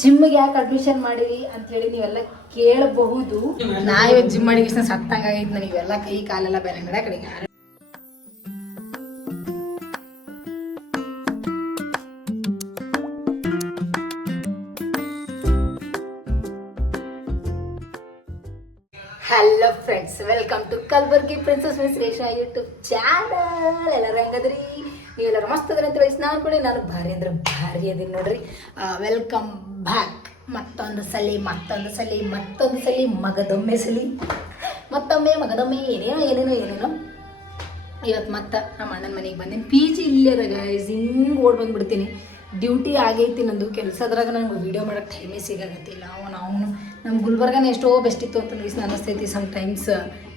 ಜಿಮ್ಗೆ ಯಾಕೆ ಅಡ್ಮಿಷನ್ ಮಾಡಿರಿ ಅಂತ ಹೇಳಿ ನೀವೆಲ್ಲ ಕೇಳಬಹುದು. ನಾ ಇವತ್ತು ಜಿಮ್ ಮಾಡಿ ಇಷ್ಟ ಸತ್ತಂಗಾಗೈತೆ ನನಗೆ, ಇವೆಲ್ಲ ಕೈ ಕಾಲೆಲ್ಲ ಬೇರೆ ನಡ ಕಡೆಗೆ. Hello friends, welcome to Kalaburgi princess miss Resha YouTube channel. ಎಲ್ಲರೂ ಹೆಂಗದ್ರಿ? ನೀವೆಲ್ಲರೂ ಮಸ್ತ್ ಅದ್ರಿ ಅಂತ ವಯಸ್ಸು ನಾನು ಕೂಡ ನಾನು ಭಾರಿ ಅಂದ್ರೆ ಭಾರಿ ಅದೀನಿ ನೋಡ್ರಿ. Welcome back. ಮತ್ತೊಂದು ಸಲಿ ಮಗದೊಮ್ಮೆ ಏನೇನೋ ಇವತ್ತು ಮತ್ತೆ ನಮ್ಮ ಅಣ್ಣನ ಮನೆಗೆ ಬಂದೀನಿ. ಪಿ ಜಿ ಇಲ್ಲೇ ಅದ ಗೈಸ್, ಹಿಂಗೆ ಓಡ್ ಬಂದ್ಬಿಡ್ತೀನಿ. ಡ್ಯೂಟಿ ಆಗೈತಿ ನಂದು ಕೆಲಸದ್ರಾಗ, ನನಗೆ ವೀಡಿಯೋ ಮಾಡೋಕ್ಕೆ ಟೈಮೇ ಸಿಗತ್ತಿಲ್ಲ. ಅವನು ನಮ್ಮ ಗುಲ್ಬರ್ಗನ ಎಷ್ಟೋ ಬೆಸ್ಟ್ ಇತ್ತು ಅಂತ ಅನ್ನಿಸ್ತೈತಿ ಸಮ್ಟೈಮ್ಸ್.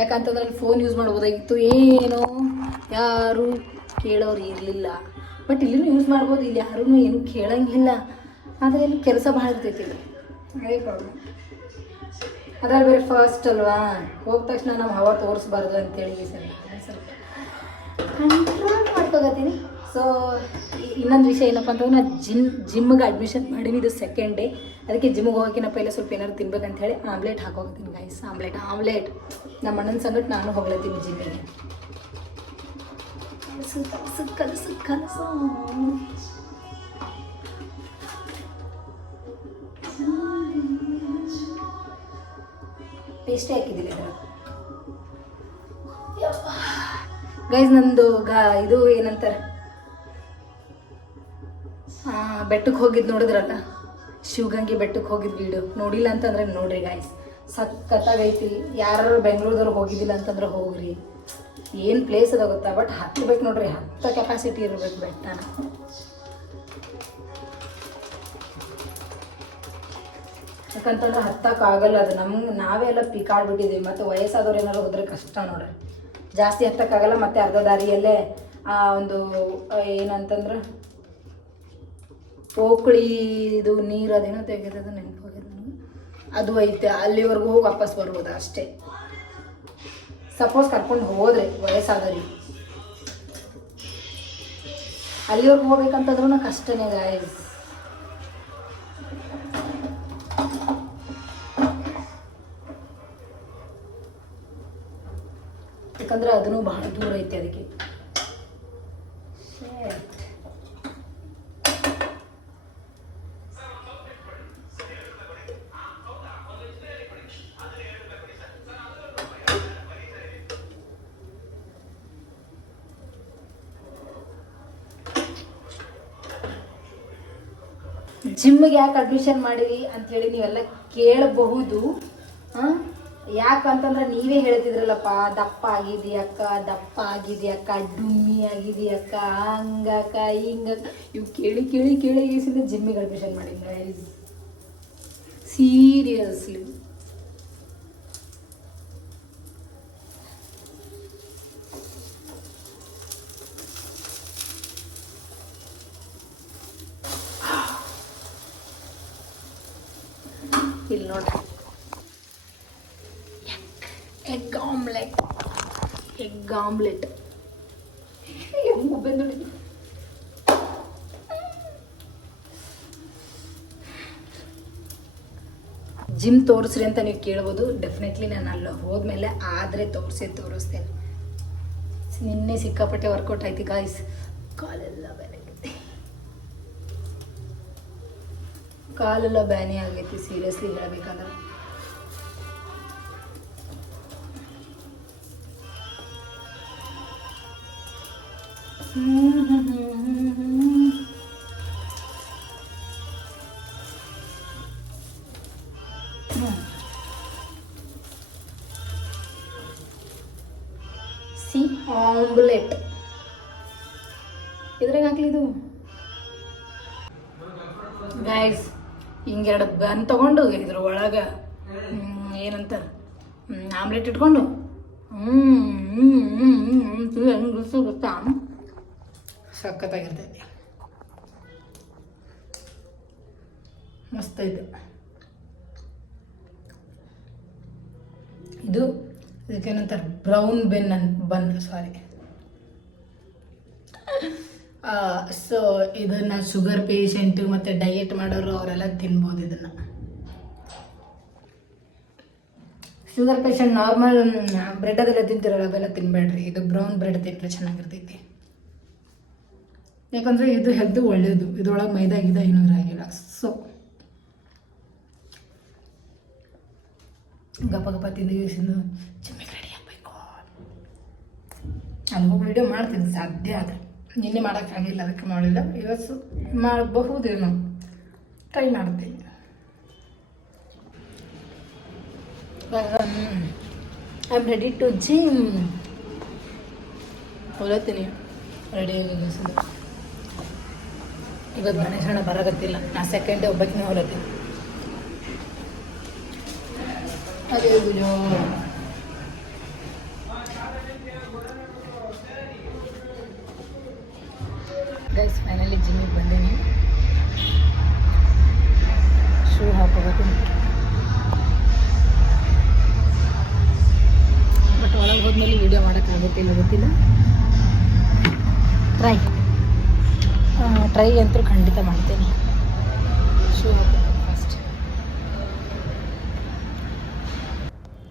ಯಾಕಂತಂದ್ರೆ ಅಲ್ಲಿ ಫೋನ್ ಯೂಸ್ ಮಾಡ್ಬೋದಾಗಿತ್ತು, ಏನೋ ಯಾರು ಕೇಳೋರು ಇರಲಿಲ್ಲ. ಬಟ್ ಇಲ್ಲಿನೂ ಯೂಸ್ ಮಾಡ್ಬೋದು, ಇಲ್ಲಿ ಯಾರೂ ಏನು ಕೇಳಂಗಿಲ್ಲ. ಆದರೆ ಇಲ್ಲಿ ಕೆಲಸ ಭಾಳ ಇರ್ತೈತಿ, ಇಲ್ಲಿ ಅದೇ ಪ್ರಾಬ್ಲಮ್. ಅದ್ರಲ್ಲಿ ಬೇರೆ ಫಸ್ಟ್ ಅಲ್ವಾ, ಹೋದ ತಕ್ಷಣ ನಾವು ಹವಾ ತೋರಿಸ್ಬಾರ್ದು ಅಂತೇಳಿ ಸ್ವಲ್ಪ ಕಂಟ್ರೋಲ್ ಮಾಡ್ಕೋಗತ್ತೀನಿ. ಸೊ ಇನ್ನೊಂದು ವಿಷಯ ಏನಪ್ಪ ಅಂತಂದ್ರೆ, ನಾನು ಜಿಮ್ಗೆ ಅಡ್ಮಿಷನ್ ಮಾಡೀನಿ. ಇದು ಸೆಕೆಂಡ್ ಡೇ. ಅದಕ್ಕೆ ಜಿಮ್ಗೆ ಹೋಗೋಕ್ಕಿಂತ ಪೈಲೆ ಸ್ವಲ್ಪ ಏನಾದ್ರು ತಿನ್ಬೇಕಂತ ಹೇಳಿ ಆಮ್ಲೆಟ್ ಹಾಕೋಗ್ತೀನಿ ಗೈಸ್. ಆಮ್ಲೆಟ್ ನಮ್ಮ ಅಣ್ಣನ ಸಂಗಟ್ ನಾನು ಹೋಗ್ಲತ್ತೀನಿ ಜಿಮ್ಮಿಗೆ. ಕಲಸು ಪೇಸ್ಟೇ ಹಾಕಿದ್ದೀನಿ ಅದರ ಗೈಸ್. ನಂದು ಇದು ಏನಂತಾರೆ, ಬೆಟ್ಟಕ್ಕೆ ಹೋಗಿದ್ದು ನೋಡಿದ್ರಲ್ಲ, ಶಿವಗಂಗೆ ಬೆಟ್ಟಕ್ಕೆ ಹೋಗಿದ್ದು ವೀಡಿಯೋ ನೋಡಿಲ್ಲ ಅಂತಂದ್ರೆ ನೋಡ್ರಿ ಗೈಸ್, ಸಖತ್ತಾಗೈತಿ. ಯಾರು ಬೆಂಗಳೂರದವ್ರು ಹೋಗಿದ್ದಿಲ್ಲ ಅಂತಂದ್ರೆ ಹೋಗ್ರಿ. ಏನು ಪ್ಲೇಸ್ ಅದ ಗೊತ್ತಾ, ಬಟ್ ಹತ್ತಬೇಕು ನೋಡ್ರಿ, 10 ಕೆಪಾಸಿಟಿ ಇರಬೇಕು ಬೆಟ್ಟನ. ಯಾಕಂತಂದ್ರೆ ಹತ್ತಕ್ಕಾಗಲ್ಲ ಅದು, ನಾವೇ ಎಲ್ಲ ಪಿಕಾಡ್ಬಿಟ್ಟಿದ್ದೀವಿ. ಮತ್ತು ವಯಸ್ಸಾದವ್ರು ಏನಾರು ಹೋದ್ರೆ ಕಷ್ಟ ನೋಡ್ರಿ, ಜಾಸ್ತಿ ಹತ್ತಕ್ಕಾಗಲ್ಲ. ಮತ್ತು ಅರ್ಧ ದಾರಿಯಲ್ಲೇ ಒಂದು ಏನಂತಂದ್ರೆ ಪೋಕಳಿದು ನೀರು ಅದೇನೋ ತೆಗೆದದು ನೆನಪೋಗಿದೆ ನನಗೆ, ಅದು ಐತೆ. ಅಲ್ಲಿವರೆಗೂ ಹೋಗಿ ವಾಪಸ್ ಬರ್ಬೋದು ಅಷ್ಟೇ. ಸಪೋಸ್ ಕರ್ಕೊಂಡು ಹೋದ್ರೆ ವಯಸ್ಸಾದವ್ರಿಗೆ ಅಲ್ಲಿವರೆಗೂ ಹೋಗ್ಬೇಕಂತಂದ್ರೂ ಕಷ್ಟನೇ ಗೈಸ್. ಯಾಕಂದ್ರೆ ಅದನ್ನು ಬಹಳ ದೂರ ಐತೆ ಅದಕ್ಕೆ. ಜಿಮ್ಗೆ ಯಾಕೆ ಅಡ್ಮಿಷನ್ ಮಾಡಿರಿ ಅಂಥೇಳಿ ನೀವೆಲ್ಲ ಕೇಳಬಹುದು. ಯಾಕಂತಂದ್ರೆ ನೀವೇ ಹೇಳ್ತಿದ್ರಲ್ಲಪ್ಪ, ದಪ್ಪ ಆಗಿದೆಯಕ್ಕ, ಡುಮ್ಮಿ ಆಗಿದೆಯಕ್ಕ, ಹಂಗಕ್ಕ ಹಿಂಗಕ್ಕ, ಇವು ಕೇಳಿ ಈಸಿಂದ ಜಿಮ್ಮಿಗೆ ಅಡ್ಮಿಷನ್ ಮಾಡಿ ಗೈಸ್. ಸೀರಿಯಸ್ಲಿ ಇಲ್ಲಿ ನೋಡ್ರಿ, ಎಗ್ ಆಮ್ಲೆಟ್ ನೋಡಿ. ಜಿಮ್ ತೋರಿಸ್ರಿ ಅಂತ ನೀವು ಕೇಳ್ಬೋದು. ಡೆಫಿನೆಟ್ಲಿ ನಾನು ಅಲ್ಲಿ ಹೋದ್ಮೇಲೆ ಆದರೆ ತೋರಿಸ್ತೇನೆ. ನಿನ್ನೆ ಸಿಕ್ಕಾಪಟ್ಟೆ ವರ್ಕೌಟ್ ಆಯ್ತು ಗಾಯ್ಸ್, ಕಾಲೆಲ್ಲ ಬ್ಯಾನಿ ಆಗೈತಿ ಸೀರಿಯಸ್ಲಿ ಹೇಳಬೇಕಂದ್ರೆ. ಆಮ್ಲೆಟ್ ಇದ್ರಾಗ ಹಾಕ್ಲಿ ಇದು ಗೈಸ್. ಹಿಂಗೆರಡು ಬನ್ ತಗೊಂಡು ಇದ್ರ ಒಳಗೆ ಏನಂತ ಆಮ್ಲೆಟ್ ಇಟ್ಕೊಂಡು ಹೆಂಗೆ ಗೊತ್ತಾ, ಸಖತ್ತಾಗಿರ್ತೈತಿ, ಮಸ್ತ್ ಐತೆ ಇದು. ಇದಕ್ಕೇನಂತಾರೆ ಬ್ರೌನ್ ಬನ್ ಸಾರಿ ಸೊ ಇದನ್ನು ಶುಗರ್ ಪೇಷಂಟು ಮತ್ತು ಡಯೆಟ್ ಮಾಡೋರು ಅವರೆಲ್ಲ ತಿನ್ಬೋದು ಇದನ್ನು. ಶುಗರ್ ಪೇಷಂಟ್ ನಾರ್ಮಲ್ ಬ್ರೆಡ್ ಅದೆಲ್ಲ ತಿಂತಿರಲ್ಲ ಅವೆಲ್ಲ ತಿನ್ಬೇಡ್ರಿ. ಇದು ಬ್ರೌನ್ ಬ್ರೆಡ್ ತಿಂದರೆ ಚೆನ್ನಾಗಿರ್ತೈತಿ. ಯಾಕಂದರೆ ಇದು ಹೆಲ್ತ್ ಒಳ್ಳೆಯದು. ಇದ್ರೊಳಗೆ ಮೈದಾ ಗಿದ ಏನೂ ಇರಾಗಿಲ್ಲ. ಸೊ ಗಪ್ಪ ಗಪ್ಪ ತಿಂದು ಜಿಮ್ಮಿಗೆ ರೆಡಿ ಆಗಬೇಕು. ನನಗೂ ವಿಡಿಯೋ ಮಾಡ್ತೀನಿ ಸಾಧ್ಯ ಆದರೆ. ನಿನ್ನೆ ಮಾಡೋಕ್ಕಾಗಿಲ್ಲ, ಅದಕ್ಕೆ ಮಾಡಿಲ್ಲ. ಇವತ್ತು ಮಾಡಬಹುದೇನೋ, ಟ್ರೈ ಮಾಡ್ತೀನಿ. I am ready to gym. ಹೊಲತ್ತೀನಿ ರೆಡಿಯಾಗಿ. ಇವತ್ತು ಗಣೇಶ ಹಣ ಬರೋಗತ್ತಿಲ್ಲ. ನಾ ಸೆಕೆಂಡ್ ಒಬ್ಬಕ್ಕೆ ಹೊಲತ್ತೀನಿ. ಅದೇ ಗೈಸ್ ಫೈನಲಿ ಜಿಮ್ಮಿಗೆ ಬಂದೀನಿ. ಶೂ ಹಾಕೋಬೇಕು. ಬಟ್ ಒಳಗೆ ಹೋದ್ಮೇಲೆ ವೀಡಿಯೋ ಮಾಡೋಕ್ಕಾಗುತ್ತಿಲ್ಲ, ಗೊತ್ತಿಲ್ಲ. ಟ್ರೈ ಅಂತೂ ಖಂಡಿತ ಮಾಡ್ತೀನಿ. ಶೂ ಹಾಕೋಬೇಕು ಫಸ್ಟ್.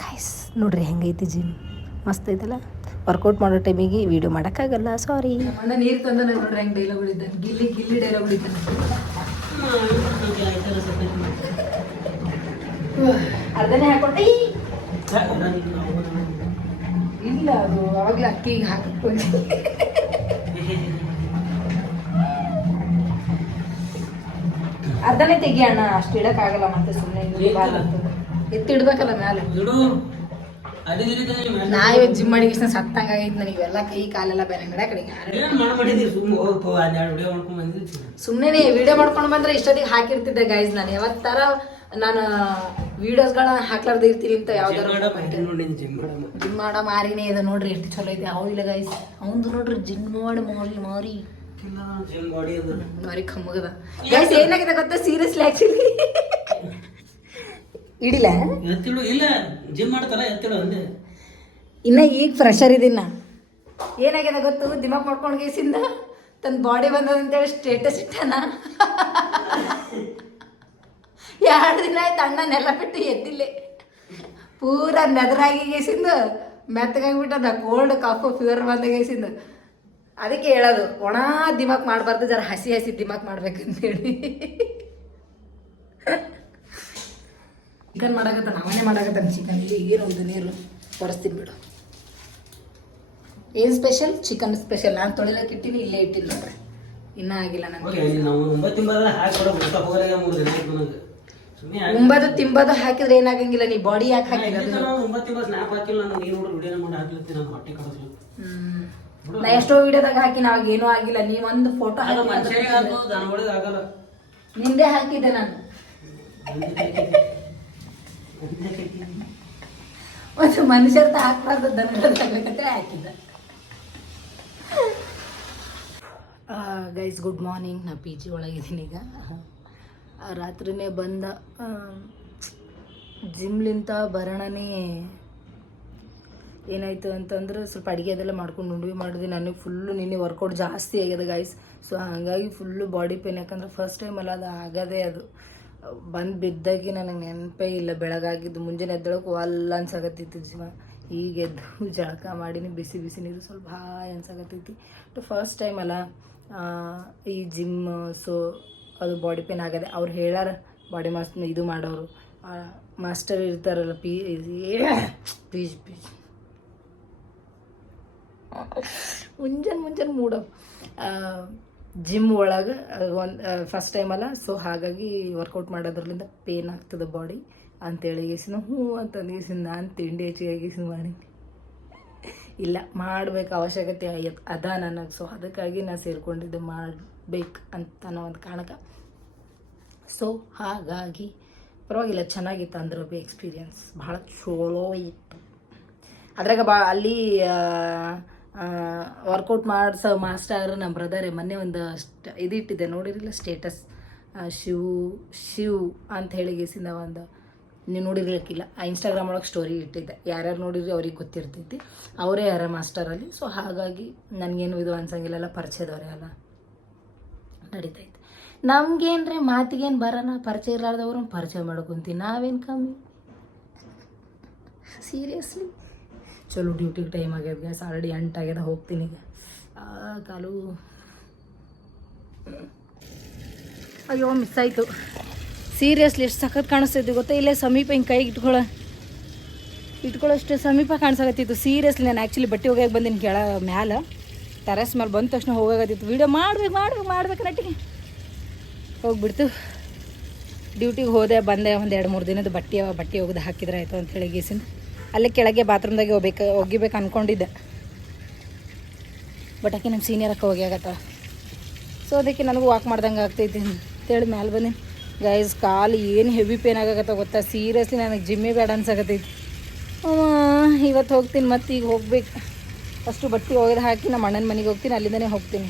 ಗೈಸ್ ನೋಡ್ರಿ ಹೆಂಗೈತಿ ಜಿಮ್, ಮಸ್ತ್ ಐತಲ್ಲ. ವರ್ಕೌಟ್ ಮಾಡೋ ಟೈಮಿಗೆ ವೀಡಿಯೋ ಮಾಡೋಕ್ಕಾಗಲ್ಲ, ಸಾರಿ. ಅಣ್ಣ ನೀರು ತಂದ ನೋಡ್ರಿ ಹೆಂಗೆ ಡೈಲಾಗ್ಗಳಿದ್ದಾನೆ. ಗಿಲ್ಲಿ ಗಿಲ್ಲಿ ಡೈಲಾಗ್ಗಳಿದ್ದಾನೆ. ಅರ್ಧನೇ ಹಾಕೊಂಡೆ ಇಲ್ಲ, ಅದು ಅವಾಗಲೇ ಅಕ್ಕಿಗೆ ಹಾಕಿ ಅರ್ಧನೇ ತೆಗಿ ಅಣ್ಣ. ಅಷ್ಟು ಇಡಕ್ಕಾಗಲ್ಲ, ಮತ್ತೆ ಸುಮ್ಮನೆ ಎತ್ತಿಡ್ಬೇಕಲ್ಲ ಮ್ಯಾಲೆ. ನಾ ಇವತ್ತು ಜಿಮ್ ಮಾಡಿ ಇಷ್ಟ ಸತ್ತಂಗಾಗೈತೆ ನನಗೆ. ಇವೆಲ್ಲ ಕೈ ಕಾಲೆಲ್ಲ ಬೇರೆ ಕಡೆಗೆ ಸುಮ್ಮನೆ ವಿಡಿಯೋ ಮಾಡ್ಕೊಂಡು ಬಂದ್ರೆ ಇಷ್ಟೊತ್ತಿಗೆ ಹಾಕಿರ್ತಿದ್ದೆ ಗೈಸ್. ನಾನು ಯಾವತ್ತರ ನಾನು ವಿಡಿಯೋಸ್ಗಳನ್ನ ಹಾಕ್ಲಾರ್ದು ಇರ್ತೀನಿ ಅಂತ ಯಾವ್ದಾರು ಜಿಮ್ ಮಾಡೋ ಮಾರಿನೇ ಇದೆ ನೋಡ್ರಿ. ಎಷ್ಟು ಚಲೋ ಐತೆ. ಹೌದಿಲ್ಲ ಗೈಸ್, ಅವಂದು ನೋಡ್ರಿ ಜಿಮ್ ಮಾಡಿ ಮಾರಿ ಮಾರಿ ಕಮ್ಮಗದ ಗೈಸ್. ಏನಾಗಿದೆ ಗೊತ್ತಾ, ಸೀರಿಯಸ್ಲಿ ಆಕ್ಚುಲಿ ಇಡಿಲ್ಲ ಇಲ್ಲ ಜಿಮ್ ಮಾಡ್ತಾರ ಎತ್ತಿಳು ಅಂದೆ. ಇನ್ನ ಈಗ ಫ್ರೆಶರ್ ಇದೀನ. ಏನಾಗಿದೆ ಗೊತ್ತು, ದಿಮಾಕ್ ಮಾಡ್ಕೊಂಡು ಗೇಸಿಂದ ತನ್ನ ಬಾಡಿ ಬಂದದಂತೇಳಿ ಸ್ಟೇಟಸ್ ಇಟ್ಟಾನ. 2 ದಿನ ಆಯ್ತು ಅಣ್ಣ ನೆಲ ಬಿಟ್ಟು ಎದ್ದಿಲ್ಲ. ಪೂರ ನೆದರಾಗಿ ಗೇಸಿಂದ ಮೆತ್ತಗಾಗ್ಬಿಟ್ಟದ. ಕೋಲ್ಡ್ ಕಾಫು ಫೀವರ್ ಬಂದ ಗೇಸಿಂದ. ಅದಕ್ಕೆ ಹೇಳೋದು ಒಣ ದಿಮಾಕ್ ಮಾಡಬಾರ್ದು, ಜರ ಹಸಿ ಹಸಿ ದಿಮಾಕ್ ಮಾಡ್ಬೇಕಂತೇಳಿ. ಚಿಕನ್ ಮಾಡಾಕತ್ತಾನ, ಅವನೇ ಮಾಡಾಕತ್ತಾನ ಚಿಕನ್. ಇಲ್ಲಿ ಏನು ಒಂದು ನೀರು ತೋರಿಸ್ತೀನಿ ಬಿಡು. ಏನು ಸ್ಪೆಷಲ್? Chicken special. ನಾನು ತೊಳಿಲಕ್ಕೆ ಇಟ್ಟಿನಿ, ಇಲ್ಲೇ ಇಟ್ಟಿನಿ ನೋಡ್ರಿ. ಇನ್ನೂ ಆಗಿಲ್ಲ ನನಗೆ. 9 ತಿಂಬದು ಹಾಕಿದ್ರೆ ಏನಾಗಂಗಿಲ್ಲ. ನೀ ಬಾಡಿ ಯಾಕೆ ಹಾಕಿಲ್ಲ? ನಾ ಎಷ್ಟೋ ವಿಡಿಯೋದಾಗ ಹಾಕಿ ನಾವಾಗ ಏನೂ ಆಗಿಲ್ಲ. ನೀವೊಂದು ಫೋಟೋ ನಿಂದೆ ಹಾಕಿದ್ದೆ ನಾನು. ಒಂದು ಮನುಷ್ಯರ್ತ ಹಾಕ್ಬಾರ್ದು, ದನಗಳಂತ ಹಾಕಿದ್ದ. Guys good morning. ನಾ ಪಿ ಜಿ ಒಳಗಿದ್ದೀನಿ ಈಗ. ರಾತ್ರಿನೇ ಬಂದ ಜಿಮ್ಲಿಂತ ಬರೋಣನೇ ಏನಾಯಿತು ಅಂತಂದ್ರೆ ಸ್ವಲ್ಪ ಅಡುಗೆ ಅದೆಲ್ಲ ಮಾಡ್ಕೊಂಡು ಉಂಡ್ವಿ ಮಾಡಿದ್ವಿ. ನನಗೆ ಫುಲ್ಲು ನಿನ್ನೆ ವರ್ಕೌಟ್ ಜಾಸ್ತಿ ಆಗ್ಯದ ಗೈಸ್. ಸೊ ಹಾಗಾಗಿ ಫುಲ್ಲು ಬಾಡಿ ಪೇನ್. ಯಾಕಂದ್ರೆ ಫಸ್ಟ್ ಟೈಮ್ ಅಲ್ಲ ಅದು ಆಗದೇ. ಅದು ಬಂದು ಬಿದ್ದಾಗಿ ನನಗೆ ನೆನಪೇ ಇಲ್ಲ. ಬೆಳಗಾಗಿದ್ದು ಮುಂಜಾನೆ ಎದ್ದಳಕ್ಕೆ ಅಲ್ಲ ಅನ್ಸಾಕತ್ತೈತಿ ಜೀವ. ಈಗ ಎದ್ದು ಜಳಕ ಮಾಡೀನಿ, ಬಿಸಿ ಬಿಸಿ ನೀರು ಸ್ವಲ್ಪ ಹಾಯ್ ಅನ್ಸಾಕತ್ತೈತಿ. ಬಟ್ ಫಸ್ಟ್ ಟೈಮ್ ಅಲ್ಲ ಈ ಜಿಮ್. ಸೊ ಅದು ಬಾಡಿ ಪೇನ್ ಆಗದೆ. ಅವ್ರು ಹೇಳಾರ ಬಾಡಿ ಇದು ಮಾಡೋರು ಮಾಸ್ಟರ್ ಇರ್ತಾರಲ್ಲ, ಪ್ಲೀಸ್ ಮುಂಜಾನೆ ಮೂಡ ಜಿಮ್ ಒಳಗೆ ಒಂದು ಫಸ್ಟ್ ಟೈಮ್ ಅಲ್ಲ. ಸೊ ಹಾಗಾಗಿ ವರ್ಕೌಟ್ ಮಾಡೋದ್ರಲ್ಲಿಂದ ಪೇನ್ ಆಗ್ತದೆ ಬಾಡಿ ಅಂತೇಳಿ ಗೀಸಿನ ಹ್ಞೂ ಅಂತಂದು ನಾನು ತಿಂಡಿ ಹೆಚ್ಚಿಗೆ ಮಾಡಿ ಇಲ್ಲ ಮಾಡಬೇಕು ಅವಶ್ಯಕತೆ ಅದ ನನಗೆ. ಸೊ ಅದಕ್ಕಾಗಿ ನಾನು ಸೇರಿಕೊಂಡಿದ್ದೆ ಮಾಡಬೇಕು ಅಂತ ಅನ್ನೋ ಒಂದು ಕಾರಣಕ್ಕೆ. ಸೊ ಹಾಗಾಗಿ ಪರವಾಗಿಲ್ಲ, ಚೆನ್ನಾಗಿತ್ತು. ಅಂದ್ರೆ ಬಿ ಎಕ್ಸ್ಪೀರಿಯನ್ಸ್ ಭಾಳ ಚಲೋ ಇತ್ತು. ಅದ್ರಾಗ ಅಲ್ಲಿ ವರ್ಕೌಟ್ ಮಾಡಿಸೋ ಮಾಸ್ಟರ್ ನಮ್ಮ ಬ್ರದರೇ. ಮೊನ್ನೆ ಒಂದು ಇದು ಇಟ್ಟಿದ್ದೆ ನೋಡಿರಲಿಲ್ಲ ಸ್ಟೇಟಸ್, ಶಿವ್ ಅಂತ ಹೇಳಿ ಗೇಸಿಂದ ಒಂದು ನೀವು ನೋಡಿರ್ಲಿಕ್ಕಿಲ್ಲ. ಇನ್ಸ್ಟಾಗ್ರಾಮ್ ಒಳಗೆ ಸ್ಟೋರಿ ಇಟ್ಟಿದ್ದೆ. ಯಾರ್ಯಾರು ನೋಡಿದ್ರಿ ಅವ್ರಿಗೆ ಗೊತ್ತಿರ್ತೈತಿ, ಅವರೇ ಯಾರ ಮಾಸ್ಟರಲ್ಲಿ. ಸೊ ಹಾಗಾಗಿ ನನಗೇನು ಇದು ಅನ್ಸಂಗಿಲ್ಲ, ಪರಿಚಯದವರೇ ಅಲ್ಲ. ನಡೀತೈತೆ. ನಮ್ಗೇನ್ರಿ ಮಾತಿಗೇನು ಬರೋಣ, ಪರಿಚಯ ಇರಲಾರ್ದವ್ರು ಪರಿಚಯ ಮಾಡ್ಕೊಂತೀವಿ, ನಾವೇನು ಕಮ್ಮಿ ಸೀರಿಯಸ್ಲಿ. ಚಲೋ ಡ್ಯೂಟಿಗೆ ಟೈಮ್ ಆಗ್ಯದ ಗ್ಯಾಸ್, ಆಲ್ರೆಡಿ 8 ಆಗ್ಯದ, ಹೋಗ್ತೀನಿ ಈಗ. ಕಾಲು ಅಯ್ಯೋ ಮಿಸ್ ಆಯಿತು. ಸೀರಿಯಸ್ಲಿ ಎಷ್ಟು ಸಖತ್ ಕಾಣಿಸ್ತಿದ್ದು ಗೊತ್ತಾ, ಇಲ್ಲೇ ಸಮೀಪ ಹಿಂಗೆ ಕೈಗೆ ಇಟ್ಕೊಳ್ಳೋಷ್ಟು ಸಮೀಪ ಕಾಣಿಸಾಕತ್ತಿತ್ತು. ಸೀರಿಯಸ್ಲಿ ನಾನು ಆ್ಯಕ್ಚುಲಿ ಬಟ್ಟೆ ಹೋಗ್ಯಾಕೆ ಬಂದೀನಿ ಮ್ಯಾಲೆ, ಟೆರೆಸ್ ಮೇಲೆ ಬಂದ ತಕ್ಷಣ ಹೋಗಾಕತ್ತಿತ್ತು. ವೀಡಿಯೋ ಮಾಡ್ಬೇಕು ನಟ್ಟಿಗೆ ಹೋಗ್ಬಿಡ್ತು. ಡ್ಯೂಟಿಗೆ ಹೋದೆ ಬಂದೆ, ಒಂದು 2-3 ದಿನದ ಬಟ್ಟೆ ಒಗೆದು ಹಾಕಿದ್ರೆ ಆಯಿತು ಅಂತ ಹೇಳಿ ಗೀಸಿಂದ ಅಲ್ಲೇ ಕೆಳಗೆ ಬಾತ್ರೂಮ್ದಾಗೆ ಒಗಿಬೇಕು ಅಂದ್ಕೊಂಡಿದ್ದೆ. ಬಟ್ ಆಕೆ ನಮ್ಮ ಸೀನಿಯರ್ ಅಕ್ಕ ಹೋಗ್ಯಾಗತ್ತ. ಸೊ ಅದಕ್ಕೆ ನನಗೂ ವಾಕ್ ಮಾಡ್ದಂಗೆ ಆಗ್ತೈತಿ ಅಂತೇಳಿ ಮ್ಯಾಲೆ ಬಂದೀನಿ. ಗೈಸ್ ಕಾಲು ಏನು ಹೆವಿ ಪೇನ್ ಆಗಾಕತ್ತ ಗೊತ್ತಾ, ಸೀರಿಯಸ್ಲಿ ನನಗೆ ಜಿಮ್ಮೇ ಬೇಡ ಅನ್ಸಾಕತ್ತೈತಿ. ಇವತ್ತು ಹೋಗ್ತೀನಿ, ಮತ್ತು ಈಗ ಹೋಗ್ಬೇಕು. ಫಸ್ಟು ಬಟ್ಟೆ ಒಗೆದು ಹಾಕಿ ನಮ್ಮ ಅಣ್ಣನ ಮನೆಗೆ ಹೋಗ್ತೀನಿ, ಅಲ್ಲಿಂದನೇ ಹೋಗ್ತೀನಿ.